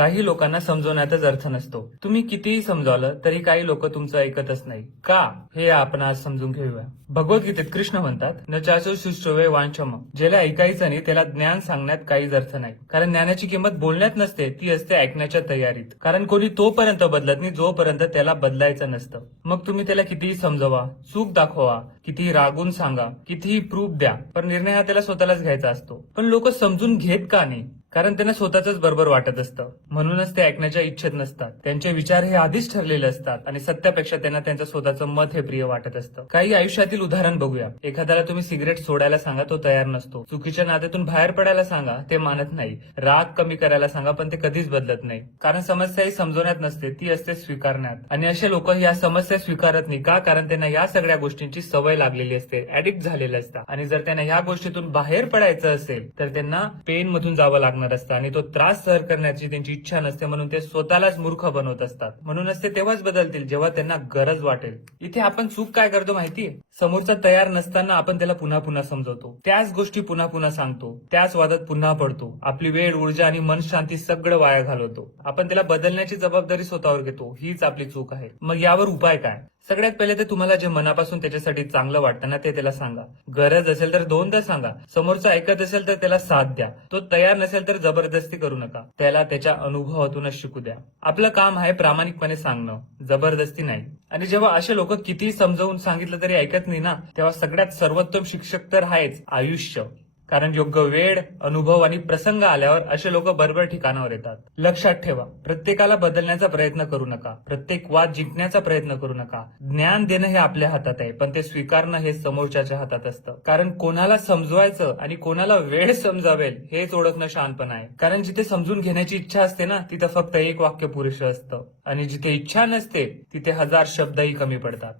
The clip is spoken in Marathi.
काही लोकांना समजवण्यातच अर्थ नसतो. तुम्ही कितीही समजावलं तरी काही लोक तुमचं ऐकतच नाही. का? हे आपण आज समजून घेऊया. भगवद्गीतेत कृष्ण म्हणतात, न चाचो शुश्रवे वांछम. ज्याला ऐकायचं नाही त्याला ज्ञान सांगण्यात काहीच अर्थ नाही. कारण ज्ञानाची किंमत बोलण्यात नसते, ती असते ऐकण्याच्या तयारीत. कारण कोणी तोपर्यंत बदलत नाही जोपर्यंत त्याला बदलायचं नसतं. मग तुम्ही त्याला कितीही समजवा, चूक दाखवा, कितीही रागून सांगा, कितीही प्रूफ द्या, पण निर्णय हा त्याला स्वतःलाच घ्यायचा असतो. पण लोक समजून घेत का नाही? कारण त्यांना स्वतःच बरोबर वाटत असतं. म्हणूनच ते ऐकण्याच्या इच्छेत नसतात. त्यांचे विचार हे आधीच ठरलेले असतात आणि सत्यापेक्षा त्यांना त्यांचं स्वतःचं मत हे प्रिय वाटत असतं. काही आयुष्यातील उदाहरण बघूया. एखाद्याला तुम्ही सिगरेट सोडायला सांगा, तो तयार नसतो. चुकीच्या नात्यातून बाहेर पडायला सांगा, ते मानत नाही. राग कमी करायला सांगा, पण ते कधीच बदलत नाही. कारण समस्या ही समजवण्यात नसते, ती असते स्वीकारण्यात. आणि असे लोक या समस्या स्वीकारत नाही का? कारण त्यांना या सगळ्या गोष्टींची सवय लागलेली असते, ऍडिक्ट झालेले असतात. आणि जर त्यांना ह्या गोष्टीतून बाहेर पडायचं असेल तर त्यांना पेन मधून जावं लागणार असतं आणि तो त्रास सहन करण्याची त्यांची इच्छा नसते. म्हणून ते स्वतःलाच मूर्ख बनवत असतात. म्हणूनच ते तेव्हाच बदलतील जेव्हा त्यांना गरज वाटेल. इथे आपण चूक काय करतो माहितीये? समोरचा तयार नसताना आपण त्याला पुन्हा पुन्हा समजवतो, त्याच गोष्टी पुन्हा पुन्हा सांगतो, त्याच वादात पुन्हा पडतो. आपली वेळ, ऊर्जा आणि मन शांती सगळं वाया घालवतो. आपण त्याला बदलण्याची जबाबदारी स्वतःवर घेतो. हीच आपली चूक आहे. मग यावर उपाय काय? सगळ्यात पहिले तर तुम्हाला जे मनापासून त्याच्यासाठी चांगलं वाटतं ना, ते त्याला सांगा. गरज असेल तर दोनदा सांगा. समोरचा ऐकत असेल तर त्याला साथ द्या. तो तयार नसेल तर जबरदस्ती करू नका. त्याला त्याच्या अनुभवातूनच शिकू द्या. आपलं काम आहे प्रामाणिकपणे सांगणं, जबरदस्ती नाही. आणि जेव्हा असे लोक कितीही समजावून सांगितलं तरी ऐकत नाही ना, तेव्हा सगळ्यात सर्वोत्तम शिक्षक तर आहेच आयुष्य. कारण योग्य वेळ, अनुभव आणि प्रसंग आल्यावर असे लोक बरोबर ठिकाणावर येतात. लक्षात ठेवा, प्रत्येकाला बदलण्याचा प्रयत्न करू नका. प्रत्येक वाद जिंकण्याचा प्रयत्न करू नका. ज्ञान देणं हे आपल्या हातात आहे, पण ते स्वीकारणं हे समोरच्याच्या हातात असतं. कारण कोणाला समजवायचं आणि कोणाला वेळ समजावेल हेच ओळखणं शहाणपण आहे. कारण जिथे समजून घेण्याची इच्छा असते ना, तिथं फक्त एक वाक्य पुरेसं असतं. आणि जिथे इच्छा नसते तिथे 1000 शब्दही कमी पडतात.